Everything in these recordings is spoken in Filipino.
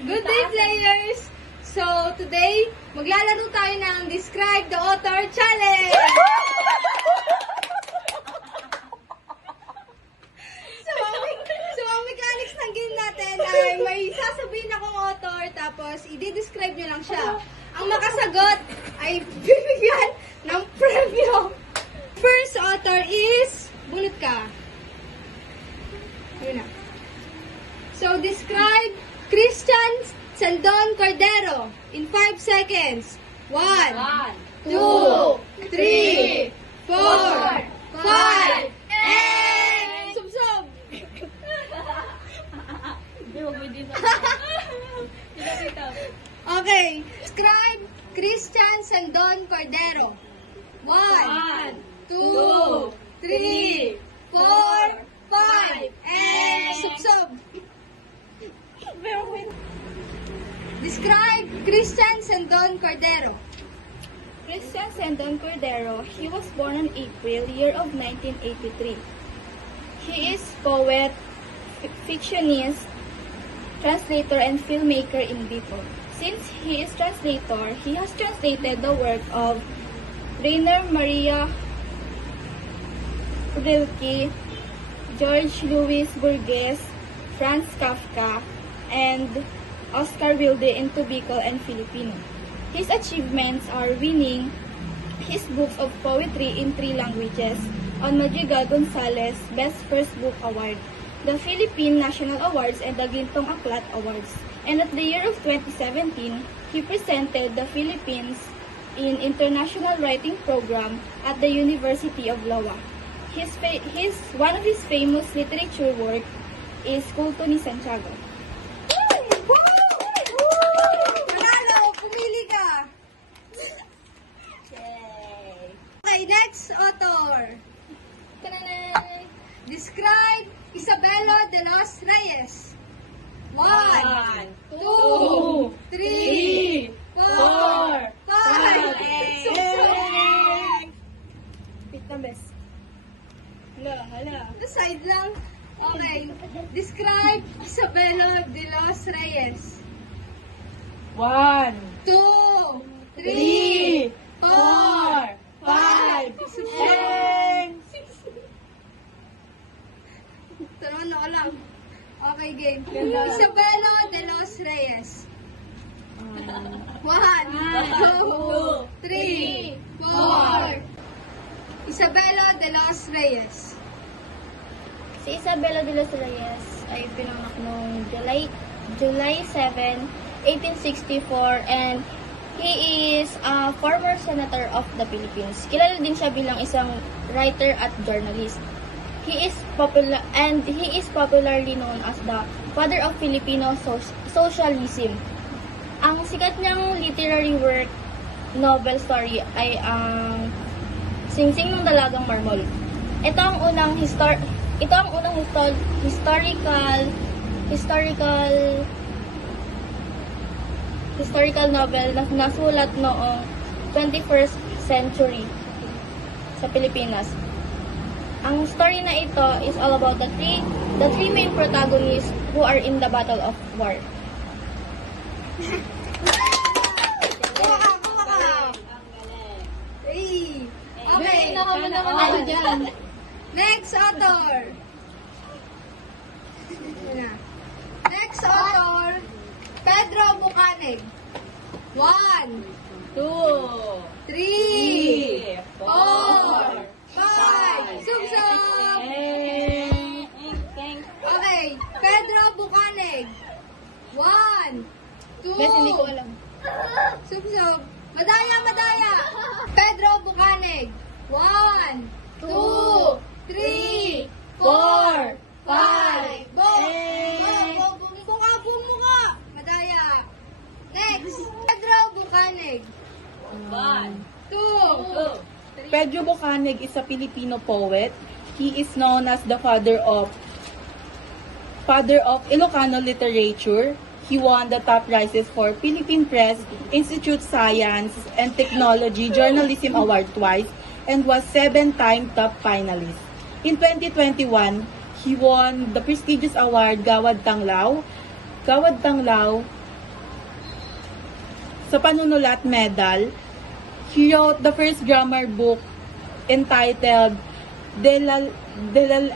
Good day, players! So, today, maglalaro tayo ng Describe the Author Challenge! So, ang mechanics ng game natin ay may sasabihin akong author, tapos i-describe nyo lang siya. Ang makasagot ay bibigyan ng premyo. First author is, bunot ka. Yun na. So, describe Christian Sandon Cordero in 5 seconds. 1, 2, 3, 4, 5, and sub-sub! Okay. Describe Christian Sandon Cordero. 1, 2, 3, 4, 5, and sub-sub! Describe Christian Sandon Cordero. Christian Sandon Cordero, he was born on April, year of 1983. He is poet, fictionist, translator, and filmmaker in Bicol. Since he is translator, he has translated the work of Rainer Maria Rilke, George Louis Borges, Franz Kafka, and Oscar Wilde into Bicol and Filipino. His achievements are winning his books of poetry in 3 languages on Madrigal Gonzalez Best First Book Award, the Philippine National Awards, and the Gintong Aklat Awards. And at the year of 2017, he presented the Philippines in International Writing Program at the University of Lawa. One of his famous literature work is Kulto ni Santiago. Manalo! Pumili ka! Okay, next author. Ta-da-da! Describe Isabelo de los Reyes. 1, 2, 3, 4, 5, and Pick the best. Hala. the side lang. Okay. Describe Isabelo de los Reyes. 1, 2, 3, 3, 4, 5, 10. Tanong ako lang. Okay, game. Isabelo de los Reyes. 1, 2, 3, 4. Isabelo de los Reyes. Si Isabela de los Reyes ay pinanganak noong July 7, 1864, and he is a former senator of the Philippines. Kilala din siya bilang isang writer at journalist. He is popularly known as the father of Filipino socialism. Ang sikat niyang literary work, novel story ay ang Singsing ng Dalagang Marmol. Ito ang unang historical novel na nasulat noong 21st century sa Pilipinas. Ang story na ito is all about the three main protagonists who are in the battle of war. Kuha ka. Hey. Okay. Ano dyan? Next author. Next author, Pedro Bucaneg. 1, 2, 3, 4, 5. Sub-sub! Okay, Pedro Bucaneg. 1, 2. Bes, hindi ko alam. Sub-sub. Madaya! Pedro Bucaneg. 1, 2, 3, 4, 5. Go! Bumo ka! Madaya. Next, Pedro Bucaneg. 1, 2. Pedro Bucaneg is a Filipino poet. He is known as the father of Ilocano literature. He won the top prizes for Philippine Press Institute Science and Technology Journalism Award twice and was 7-time top finalist. In 2021, he won the prestigious award Gawad Tanglao sa panunulat medal. He wrote the first grammar book entitled De la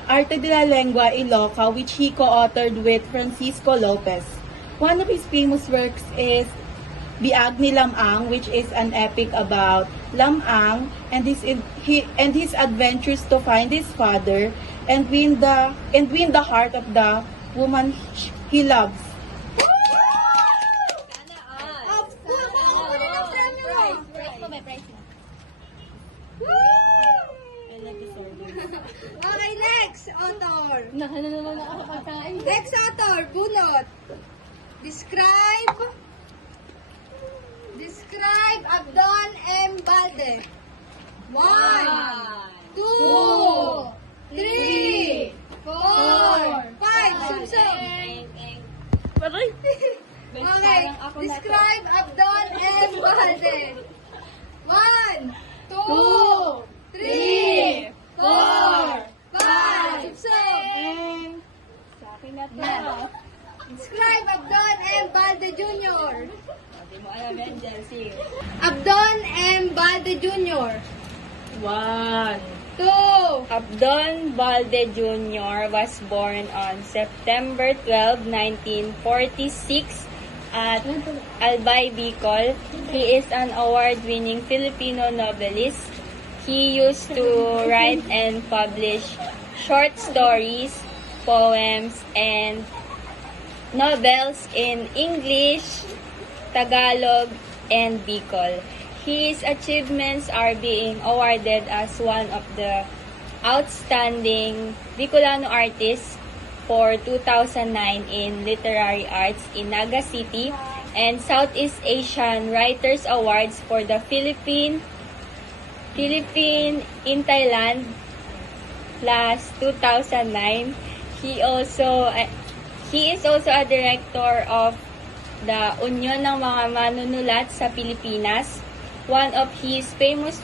Arte de la Lengua Iloca, which he co-authored with Francisco Lopez. One of his famous works is Biag ni Lamang, which is an epic about Lamang and his adventures to find his father and win the heart of the woman he loves. Okay, next author. Next author, bunot. Describe Abdon M. Balde. 1, 2, 3, 4, 5. Sumsum. Okay, describe Abdon M. Balde. 1, 2, 3, 4, 5. Sumsum. Describe Abdon M. Balde Jr. Abdon M. Balde Jr. 1. 2, Abdon Balde Jr. was born on September 12, 1946 at Albay, Bicol. He is an award-winning Filipino novelist. He used to write and publish short stories, poems, and novels in English, Tagalog, and Bicol. His achievements are being awarded as one of the outstanding Bicolano artists for 2009 in Literary Arts in Naga City and Southeast Asian Writers Awards for the Philippine in Thailand last 2009. He is also a director of the Union ng mga Manunulat sa Pilipinas. One of his famous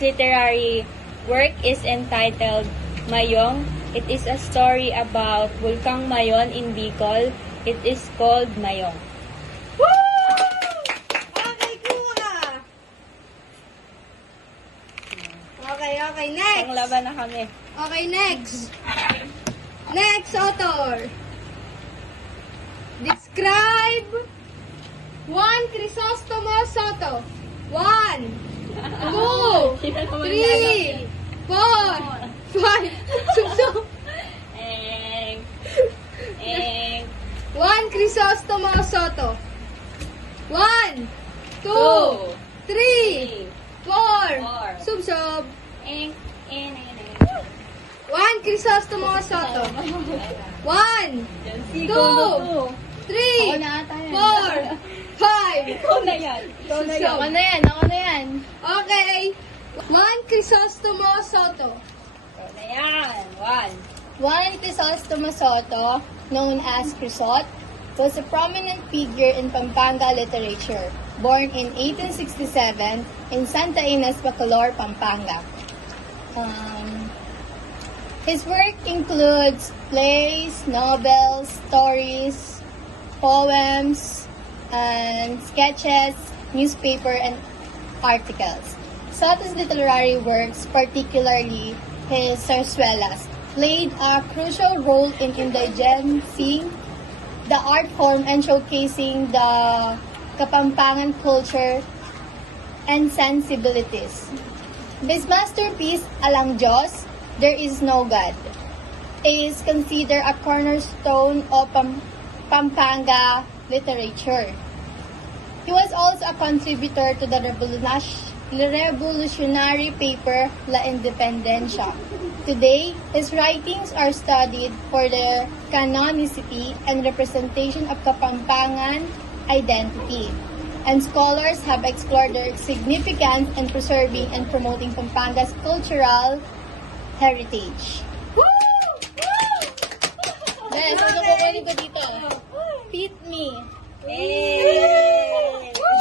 literary work is entitled Mayong. It is a story about Bulkang Mayon in Bicol. It is called Mayong. okay, kuha. Okay, next. Panglaban na kami. Okay, next. Next author. Describe Juan Crisostomo Soto. 1, 2, 3, 4, 5. Sumsum. Juan Crisostomo Soto. 1, 2, 3, 4. Sumsum. Juan Crisostomo Soto. 1, 2, 3, 4, 5. Ikaw na yan. Ako na yan. Okay. Juan Crisostomo Soto. Ikaw na yan. 1. Juan Crisostomo Soto, known as Crisot, was a prominent figure in Pampanga literature, born in 1867 in Santa Ines, Bacolor, Pampanga. His work includes plays, novels, stories, poems, and sketches, newspaper, and articles. Soto's literary works, particularly his zarzuelas, played a crucial role in indigencing the art form and showcasing the Kapampangan culture and sensibilities. His masterpiece, Alang Diyos, There Is No God, is considered a cornerstone of Pampanga literature. He was also a contributor to the revolutionary paper La Independencia. Today, his writings are studied for their canonicity and representation of Kapampangan identity, and scholars have explored their significance in preserving and promoting Pampanga's cultural heritage. Yes, ano kukunin ko dito? Feed me.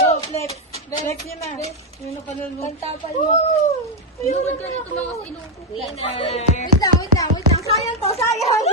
Go, flex. Flex yun na. Yun na panul mo. Pantapal mo. Winner. Wait lang. Sayang to, sayang.